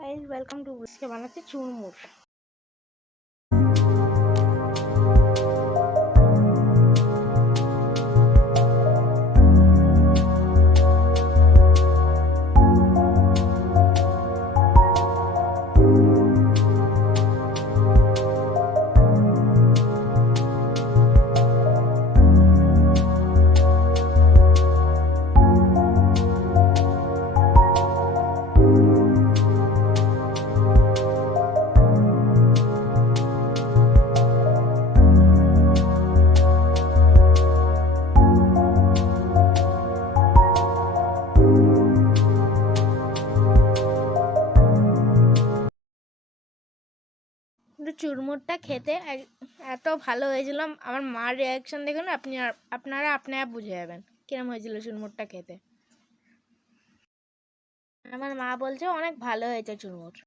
Guys welcome to इसके बनाते चूरमुर। চুরমুরটা খেতে এত ভালো হয়েছিল, আমার মার রিয়াকশন দেখুন, আপনারা বুঝে যাবেন কিরম হয়েছিল চুরমুরটা খেতে। আমার মা বলছে অনেক ভালো হয়েছে চুরমুর।